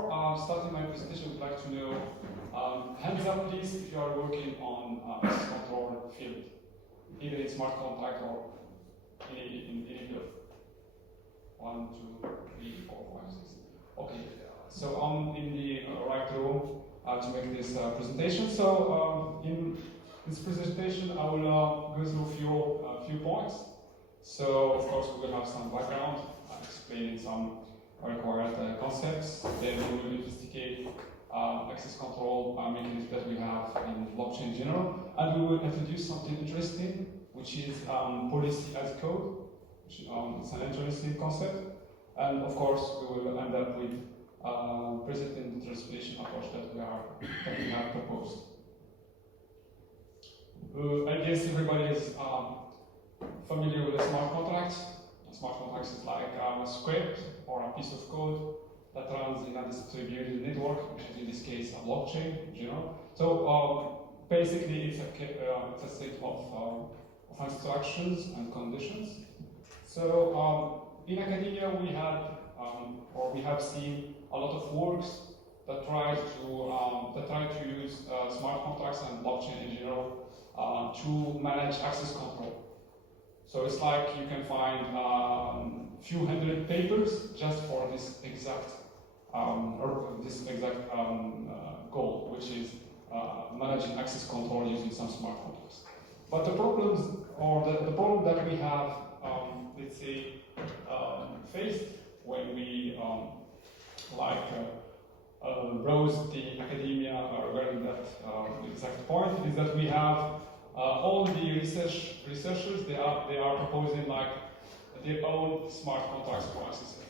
before starting my presentation, I'd like to know, hands up please if you are working on access control field, either in smart contract or in any field. 1, 2, 3, 4, 5, 6. Okay, so I'm in the right room to make this presentation. So in this presentation, I will go through a few points. So of course we will have some background, explaining some required concepts. Then we will investigate access control mechanisms that we have in blockchain in general, and we will introduce something interesting, which is policy as code. It's an interesting concept, and of course we will end up with presenting the translation approach that we have proposed. I guess everybody is familiar with a smart contract. A smart contract is like a script or a piece of code that runs in a distributed network, which is in this case a blockchain in general. So basically, it's a set of instructions and conditions. So in academia, we have seen a lot of works that try to use smart contracts and blockchain in general to manage access control. So it's like you can find few hundred papers just for this exact goal, which is managing access control using some smart contracts. But the problems, or the problem that we have, let's say, faced when we browse the academia regarding that exact point, is that we have all the researchers, they are proposing like their own smart contracts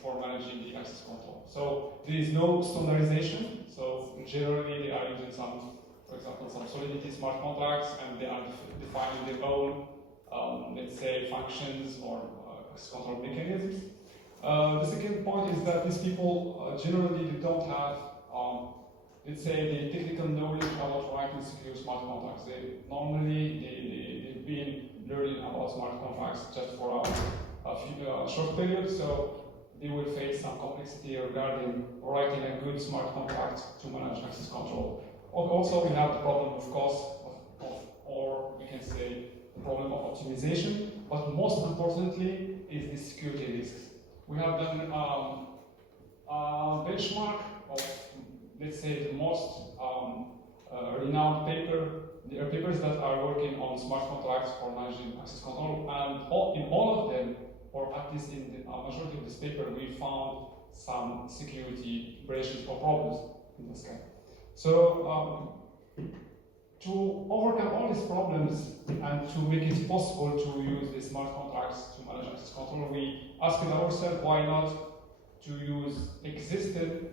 for managing the access control. So there is no standardization. So generally they are using some, for example, some Solidity smart contracts, and they are defining their own, let's say, functions or access control mechanisms. The second point is that these people generally don't have, let's say, the technical knowledge about writing secure smart contracts. They've been learning about smart contracts just for a short period, so they will face some complexity regarding writing a good smart contract to manage access control. Also, we have the problem of cost, or we can say the problem of optimization, but most importantly is the security risks. We have done a benchmark of, let's say, the most renowned papers that are working on smart contracts for managing access control, and in all of them, or at least in the majority of this paper, we found some security breaches or problems in this case. So to overcome all these problems and to make it possible to use the smart contracts to manage access control, we asked ourselves why not to use existing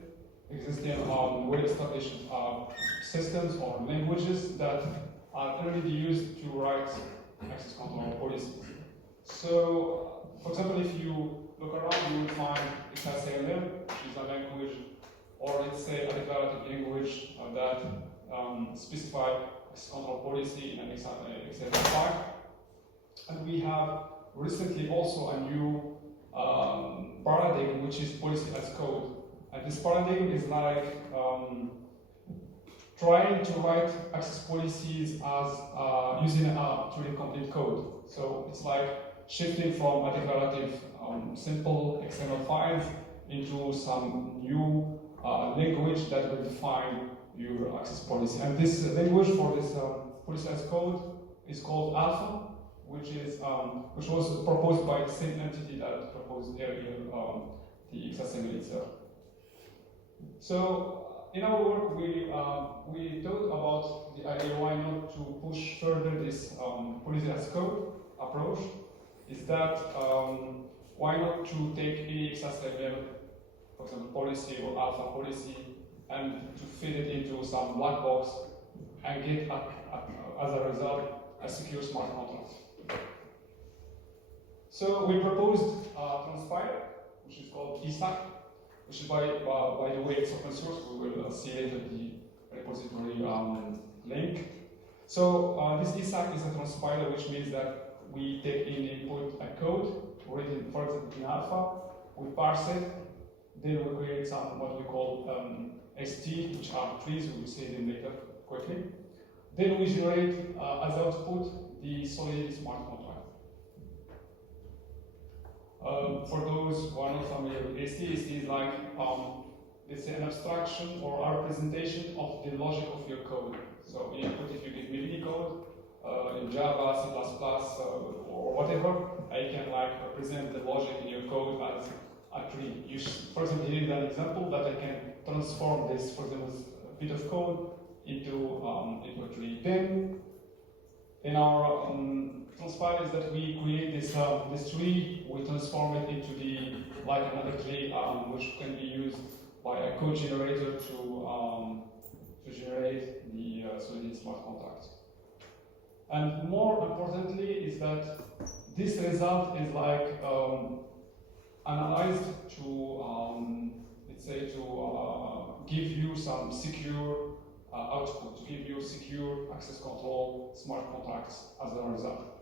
well-established systems or languages that are already used to write access control policies. So, for example, if you look around, you will find XSLM, which is a language, or let's say a declarative language that specifies access control policy in an XML5. And we have recently also a new paradigm, which is policy as code. And this paradigm is like trying to write access policies as using a truly complete code. So it's like shifting from a declarative simple XML files into some new language that will define your access policy. And this language for this policy as code is called Alpha, which was proposed by the same entity that proposed earlier the XSML itself. So in our work, we thought about the idea why not to push further this policy as code approach. Is that why not to take any XSML, for example, policy or alpha policy, and to feed it into some black box and get as a result a secure smart contract. So we proposed Transpire, which is called ESAC, which is by the way it's open source. We will see later the repository link. So this ESAC is a transpiler, which means that we take in input a code written, for example, in alpha, we parse it, Then we create some what we call ST, which are trees. We will see them later quickly. Then we generate as output the Solidity smart contract. For those who are not familiar with ST is like let's say an abstraction or a representation of the logic of your code. So in input, if you give me any code in Java, C++, or whatever, I can like represent the logic in your code as a tree. For example, here is an example that I can transform this, for example, a bit of code into a tree. Then in our transpilers that we create this tree, we transform it into the like another tree, which can be used by a code generator to generate the Solidity smart contract. And more importantly is that this result is like analyzed to let's say to give you some secure output, to give you secure access control smart contracts as a result.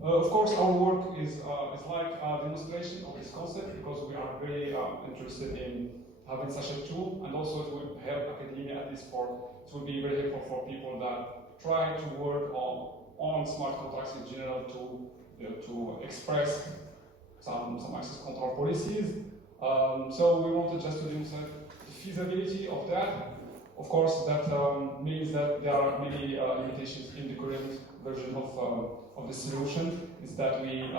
Of course, our work is like a demonstration of this concept because we are very interested in having such a tool, and also it will help academia at this point. It will be very helpful for people that try to work on smart contracts in general to express some access control policies. So we wanted just to demonstrate the feasibility of that. Of course, that means that there are many limitations in the current version of the solution. Is that we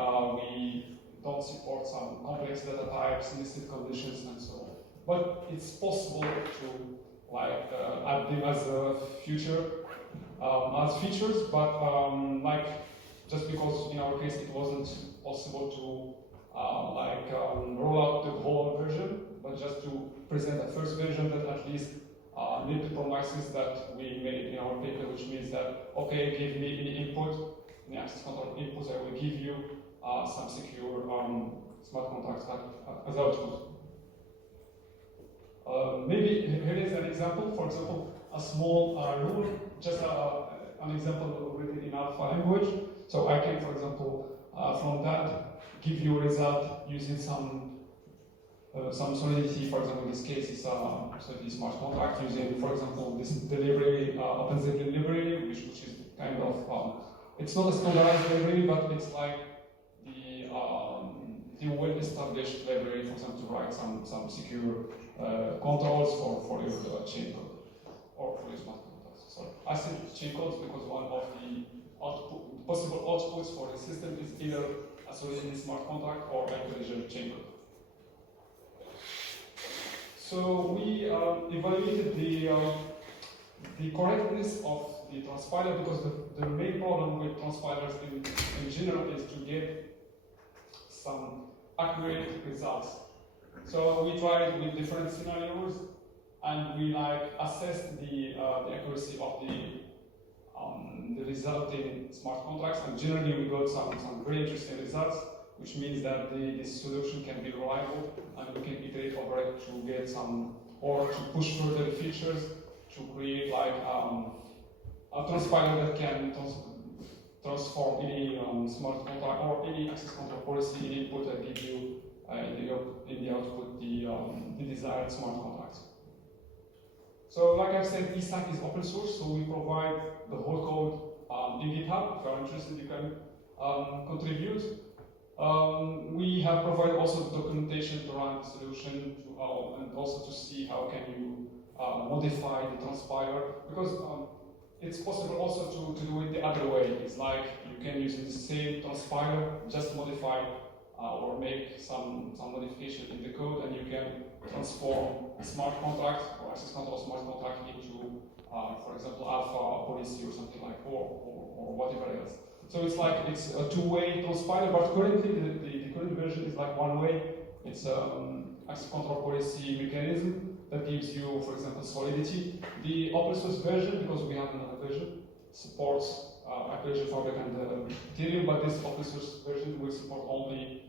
don't support some complex data types, nested conditions, and so on. But it's possible to like add them as a future as features. But like just because in our case it wasn't possible to roll out the whole version, but just to present a first version that at least meet the promises that we made in our paper, which means that, okay, give me any input, any access control inputs, I will give you some secure smart contracts as output. Maybe here is an example, for example, a small rule, just an example written in alpha language. So I can, for example, from that, give you a result using some Solidity. For example, in this case, it's a Solidity smart contract using, for example, this library, OpenZeppelin library, which is kind of, it's not a standardized library, but it's like the well-established library, for example, to write some secure controls for your chain code or for your smart contracts. Sorry, I said chain codes because one of the possible outputs for the system is either a Solidity smart contract or a IntelliJ chain code. So we evaluated the correctness of the transpiler because the main problem with transpilers in general is to get some accurate results. So we tried with different scenarios and we like assessed the accuracy of the resulting smart contracts, and generally we got some very interesting results, which means that this solution can be reliable and we can iterate over it to get some, or to push further features to create like a transpiler that can transform any smart contract or any access control policy in input and give you in the output the desired smart contracts. So like I said, ESAC is open source, so we provide the whole code in GitHub. If you are interested, you can contribute. We have provided also the documentation to run the solution and also to see how can you modify the transpiler, because it's possible also to do it the other way. It's like you can use the same transpiler, just modify or make some modification in the code, and you can transform a smart contract or access control smart contract into, for example, alpha policy or something like, or whatever else. So it's like it's a two-way transpiler, but currently the current version is like one way. It's access control policy mechanism that gives you, for example, Solidity. The open source version, because we have another version, supports Application Fabric and Ethereum, but this open source version will support only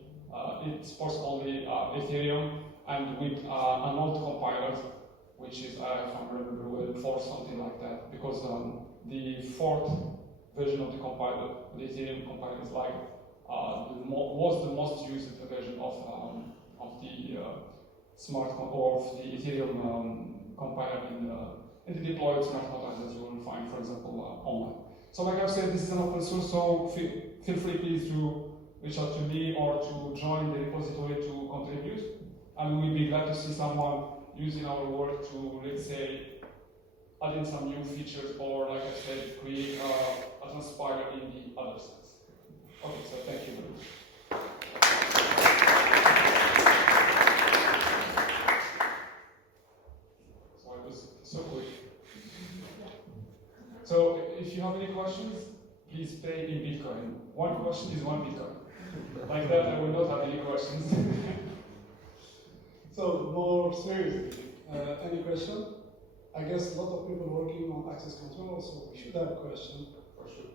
it supports only Ethereum and with an old compiler, which is, if I remember well, 4 something like that, because the 4th version of the compiler, the Ethereum compiler, is like was the most used version of the smart or of the Ethereum compiler in the deployed smart contracts that you will find, for example, online. So like I've said, this is an open source, so feel free please to reach out to me or to join the repository to contribute. And we'll be glad to see someone using our work to, let's say, add in some new features or, like I said, create a transpiler in the other sense. Okay, so thank you very much. So it was so quick. So if you have any questions, please pay in Bitcoin. One question is 1 Bitcoin. Like that, I will not have any questions. So more seriously, any question? I guess a lot of people working on access control, so we should have a question. For sure.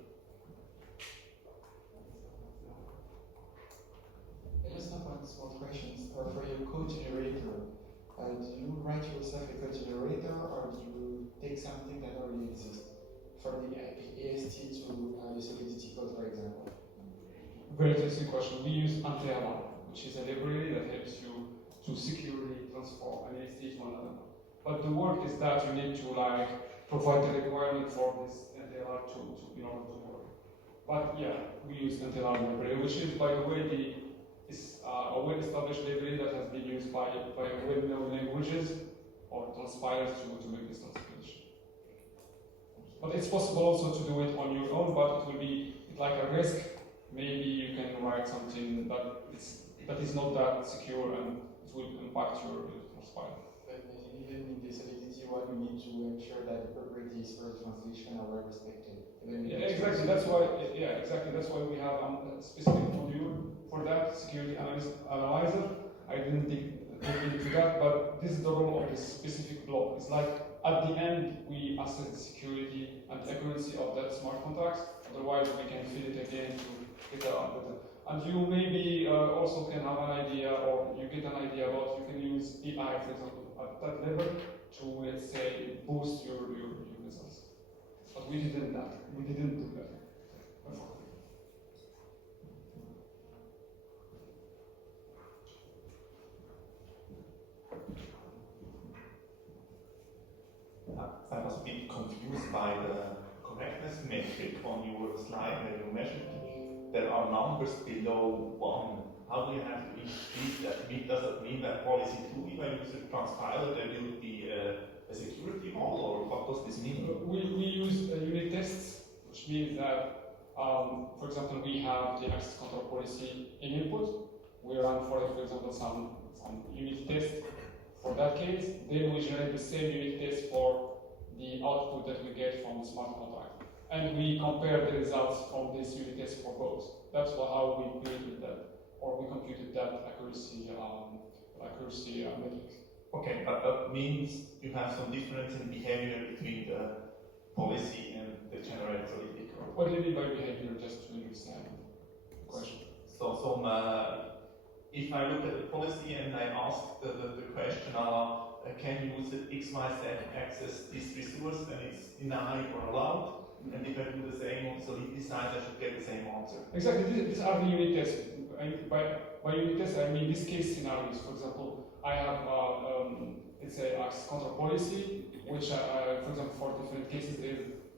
I just have one small question. For your code generator, do you write yourself a code generator or do you take something that already exists? For the AST to the Solidity code, for example? Very interesting question. We use Anteala, which is a library that helps you to securely transform an AST to another. But the work is that you need to provide the requirement for this Anteala in order to work. But yeah, we use Anteala library, which is, by the way, a well-established library that has been used by well-known languages or transpilers to make this translation. But it's possible also to do it on your own, but it will be like a risk. Maybe you can write something that is not that secure and it will impact your transpiler. But even in the Solidity one, you need to ensure that the properties for translation are well respected. Yeah, exactly. That's why. Yeah, exactly. That's why we have a specific module for that security analyzer. I didn't dig into that, but this is the role of this specific block. It's like at the end we assess the security and accuracy of that smart contract. Otherwise, we can fill it again to get better. And you maybe also can have an idea, or you get an idea about you can use AI, for example, at that level to, let's say, boost your results. But we didn't do that. I was a bit confused by the correctness metric on your slide where you measured there are numbers below 1. How do you have to increase that? Does that mean that policy 2, if I use a transpiler, there will be a security hole, or what does this mean? We use unit tests, which means that, for example, we have the access control policy in input. We run for example, some unit test for that case. Then we generate the same unit test for the output that we get from the smart contract. And we compare the results from this unit test for both. That's how we created that, or we computed that accuracy metrics. Okay, but that means you have some difference in behavior between the policy and the generated Solidity code. What do you mean by behavior, just to understand the question? So if I look at the policy and I ask the question, can you use the XYZ access this resource, and it's denied or allowed? And if I do the same on Solidity side, I should get the same answer. Exactly, these are the unit tests. By unit tests, I mean these case scenarios. For example, I have, let's say, access control policy, which, for example, for different cases,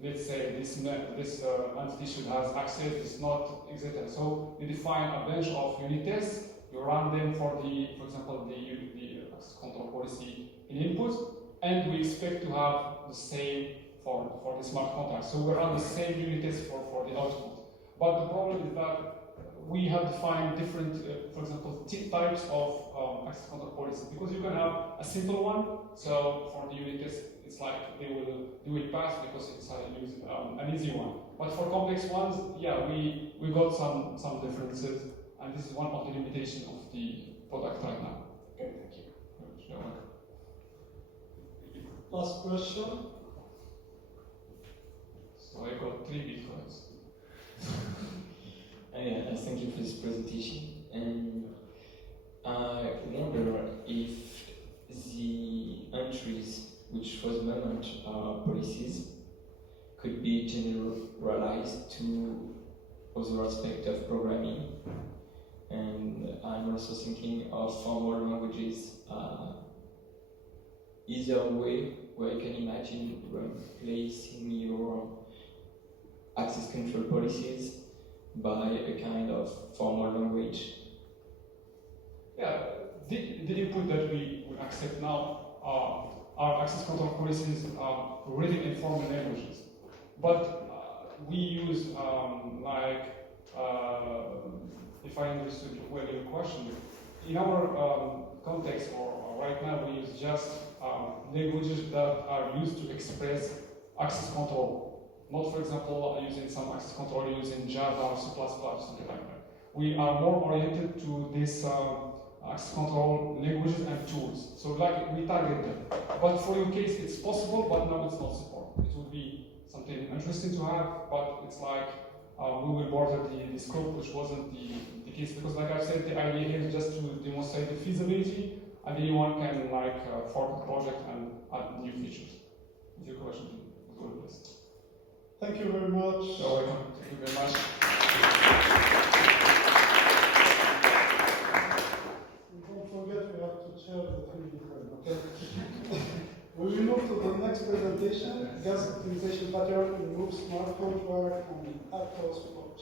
let's say this entity should have access, it's not, etc. So you define a bunch of unit tests, you run them for example, the access control policy in input, and we expect to have the same for the smart contract. So we run the same unit test for the output. But the problem is that we have defined different, for example, types of access control policy, because you can have a simple one. So for the unit test, it's like they will pass because it's an easy one. But for complex ones, yeah, we got some differences, and this is one of the limitations of the product right now. Okay, thank you. You're welcome. Last question. So I got 3 bitcoins. Thank you for this presentation. And I wonder if the entries which for the moment are policies could be generalized to other aspects of programming, I'm also thinking of formal languages. Is there a way where you can imagine replacing your access control policies by a kind of formal language? Yeah, the input that we accept now our access control policies are written in formal languages. But we use if I understood well your question, in our context or right now we use just languages that are used to express access control. Not, for example, using some access control using Java or C++, something like that. We are more oriented to this access control languages and tools. So like we target them. But for your case, it's possible, but now it's not supported. It would be something interesting to have, but it's like we will border the scope, which wasn't the case. Because like I said, the idea here is just to demonstrate the feasibility, and anyone can fork the project and add new features. Is your question good? Yes. Thank you very much. You're welcome. Thank you very much. Don't forget we have to share the 3D frame, okay? We will move to the next presentation, gas optimization pattern in Loop Smart Contract and Aptos Watch.